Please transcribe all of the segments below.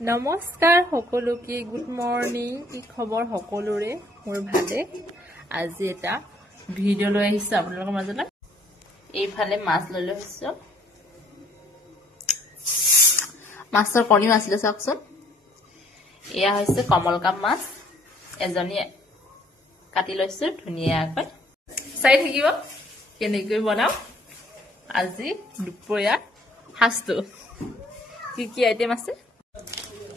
নমস্কাৰ সকলোকে good morning কি খবৰ সকলোৰে মোৰ ভালে আজি এটা ভিডিও লৈ আহিছো আপোনালোকৰ মাজলৈ এইফালে মাছ লৈ লৈছো মাছৰ কণী আছিল চাওকচোন এয়া হৈছে কমলকাপ মাছ এজনী কাটি লৈছো ধুনিয়াকৈ চাই থাকিব কেনেকৈ বনাও আজি দুপৰীয়া হাসটো কি আইটেম আছে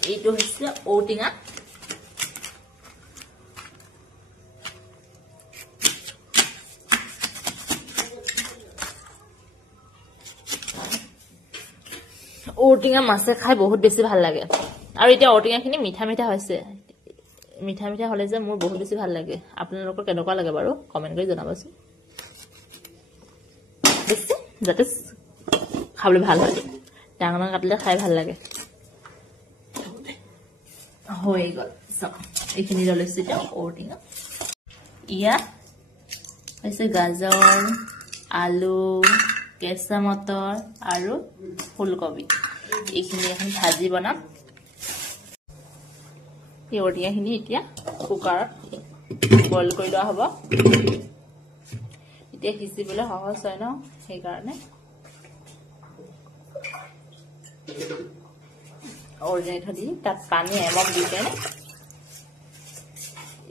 এইটো হৈছে ঔটিঙা ঔটিঙা মাছে খাই বহুত বেছি ভাল লাগে আৰু এটা ঔটিঙাখিনি মিঠা মিঠা হৈছে মিঠা মিঠা হলে যে মোৰ বহুত বেছি ভাল লাগে আপোনালোকৰ কেনেকুৱা লাগে বাৰু কমেন্ট কৰি জনাবচোন বেছি যাতে খাবলৈ ভাল হয় ডাঙৰ কাটিলে খাই ভাল লাগে হৈ গল সব এইখিনি লৈছো এটা ঔটিঙা ইয়া হৈছে গাজৰ আলু কেঁচা মটৰ আৰু ফুলকবি এইখিনি এখন ভাজি বনাম এই ঔটিঙাখিনি এতিয়া কুকাৰত বইল কৰি লোৱা হ'ব এতিয়া সিজিবলৈ সহজ হয় ন সেই কাৰণে অৰ্জেন্ট দি তাত পানী এমক দি কেনে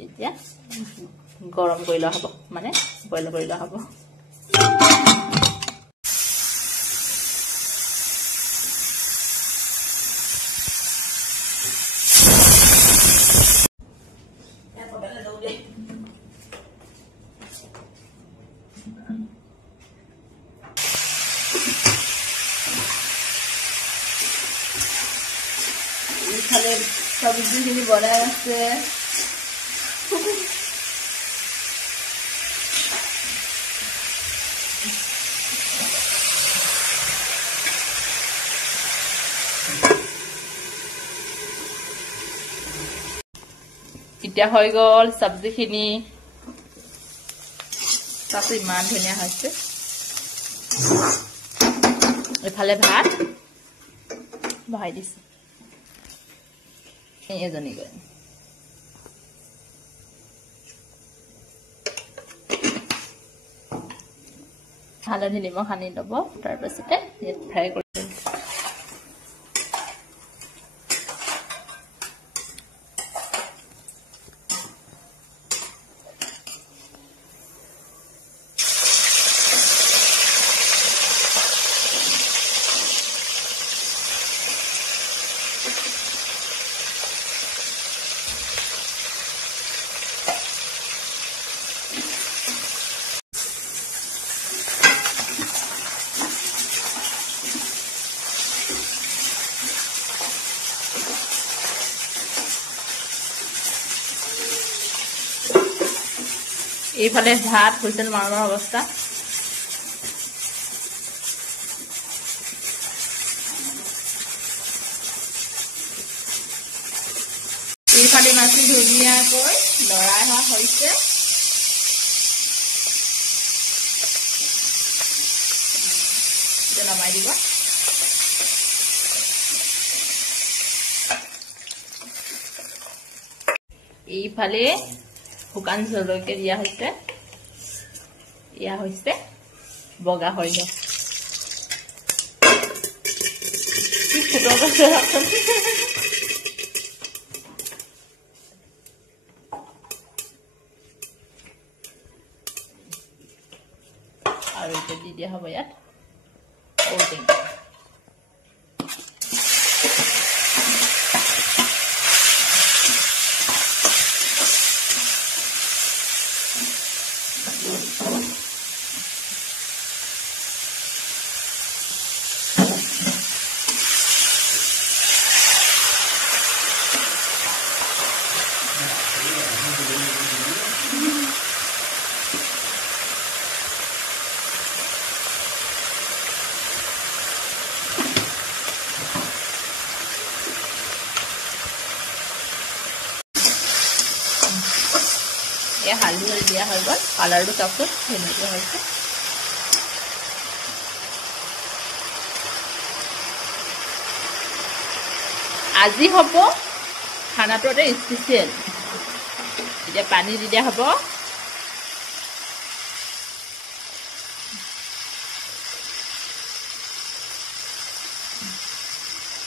এতিয়া গৰম কৰি লোৱা হ'ব মানে বইল কৰি লোৱা হ'ব ইফালে সবজিখিনি বনাই আছে এতিয়া হৈ গল সবজিখিনি তাতে ইমান ধুনীয়া হৈছে এফালে ভাত বহাই দিছে এজনী গৈ হালধি নিমখ সানি ল'ব তাৰপিছতে ফ্ৰাই কৰি এইফালে ভাত হুইছেল মাৰাৰ অৱস্থা এইফালে মাছটো ধুনীয়াকৈ লৰাই হোৱা হৈছে নমাই দিব এইফালে শুকান জলকীয়া দিয়া হৈছে ইয়া হৈছে বগা সৰিয়হ আৰু এটা দি দিয়া হ'ব ইয়াত ঔটেঙা ये हालदी हल दिया हो गल कलर सबको আজি হ'ব খানাটো এটা স্পেচিয়েল এতিয়া পানী দি দিয়া হ'ব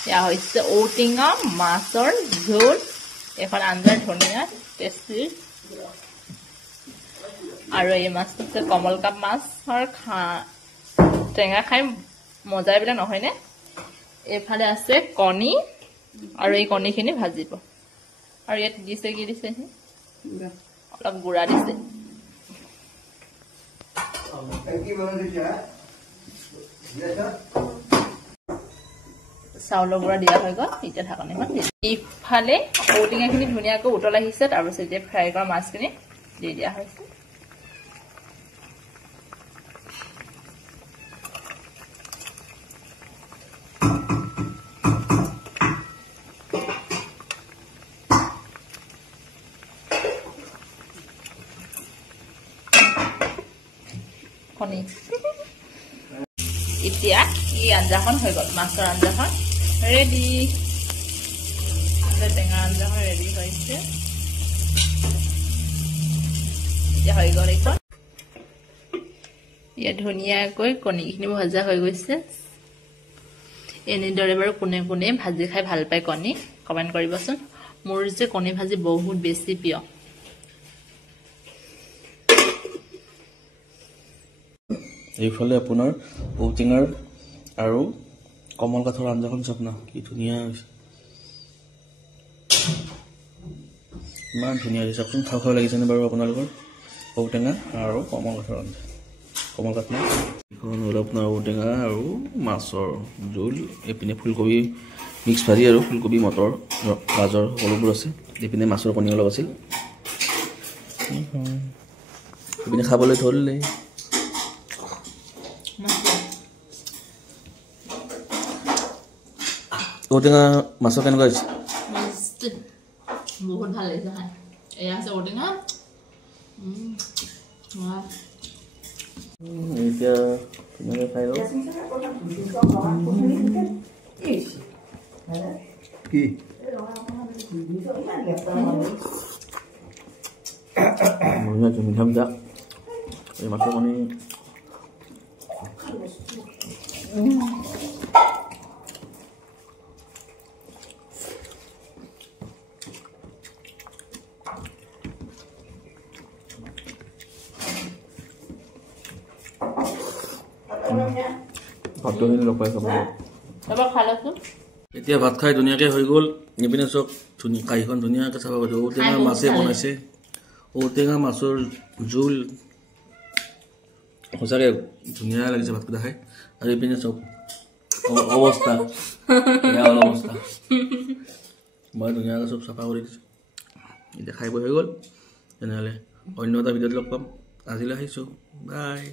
এয়া হৈছে ঔটেঙা মাছৰ ঝোল এখন আঞ্জাৰ ধুনীয়া টেষ্টি আৰু এই মাছটো হৈছে কমল কাপ মাছৰ টেঙা খাই মজাই বিলাক নহয়নে এইফালে আছে কণী আৰু এই কণীখিনি ভাজিব আৰু ইয়াত দিছে কি দিছে অলপ গুড়া দিছে চাউলৰ গুড়া দিয়া হৈ গ'ল এতিয়া ঢাকনিখন ইফালে ঔটেঙাখিনি ধুনীয়াকৈ উতল আহিছে তাৰপিছত এতিয়া ফ্ৰাই কৰা মাছখিনি দি দিয়া হৈছে এতিয়া এই আঞ্জাখন হৈ গ'ল মাছৰ আঞ্জাখন ৰেডি টেঙা আঞ্জাখন ৰেডি হৈছে এতিয়া হৈ গ'ল এইখন ইয়াত ধুনীয়াকৈ কণীখিনি ভজা হৈ গৈছে এনেদৰে বাৰু কোনে কোনে ভাজি খাই ভাল পায় কণী কমেণ্ট কৰিবচোন মোৰ যে কণী ভাজি বহুত বেছি প্ৰিয় এইফালে আপোনাৰ ঔটেঙাৰ আৰু কমল কাঠৰ আঞ্জাখন চাওক না কি ধুনীয়া হৈছে ইমান ধুনীয়া হৈছে চাওকচোন খাওঁ খাওঁ লাগিছেনে বাৰু আপোনালোকৰ ঔটেঙা আৰু কমল কাঠৰ আঞ্জা কমল কাঠ নাই এইখন হ'ল আপোনাৰ ঔটেঙা আৰু মাছৰ জোল এইপিনে ফুলকবি মিক্স ভাজি আৰু ফুলকবি মটৰ গাজৰ সকলোবোৰ আছে এইপিনে মাছৰ কণী অলপ আছিল এইপিনে খাবলৈ ধৰিলে ঔটেঙা মাছৰ কেনেকুৱা হৈছে বহুত ভাল লাগিছে খাই এয়া আছে ঔটেঙা এতিয়া ধুনীয়াকৈ খাই লওঁ কি মিঠা মিঠা এই মাছৰ কণী ভাতখিনি লগাই খাব এতিয়া ভাত খাই ধুনীয়াকৈ হৈ গ'ল এইপিনে চব ধুনীয়া কাঁহীখন ধুনীয়াকৈ চাব পাৰিব ঔটেঙা মাছে বনাইছে ঔটেঙা মাছৰ জোল সঁচাকৈ ধুনীয়া লাগিছে ভাতকেইটা খাই আৰু এইপিনে চব অৱস্থা অৱস্থা মই ধুনীয়াকৈ চব চাফা কৰি দিছোঁ এতিয়া খাই বৈ হৈ গ'ল তেনেহ'লে অন্য এটা ভিডিঅ'ত লগ পাম আজিলৈ আহিছোঁ বাই